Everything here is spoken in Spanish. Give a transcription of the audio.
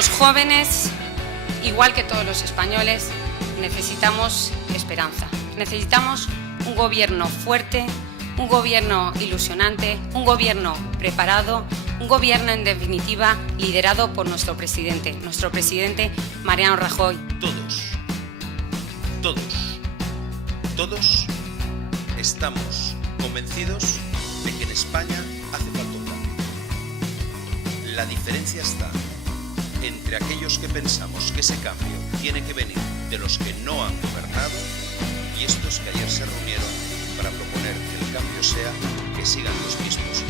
Los jóvenes, igual que todos los españoles, necesitamos esperanza. Necesitamos un gobierno fuerte, un gobierno ilusionante, un gobierno preparado, un gobierno, en definitiva, liderado por nuestro presidente Mariano Rajoy. Todos estamos convencidos de que en España hace falta un cambio. La diferencia está entre aquellos que pensamos que ese cambio tiene que venir de los que no han gobernado y estos que ayer se reunieron para proponer que el cambio sea que sigan los mismos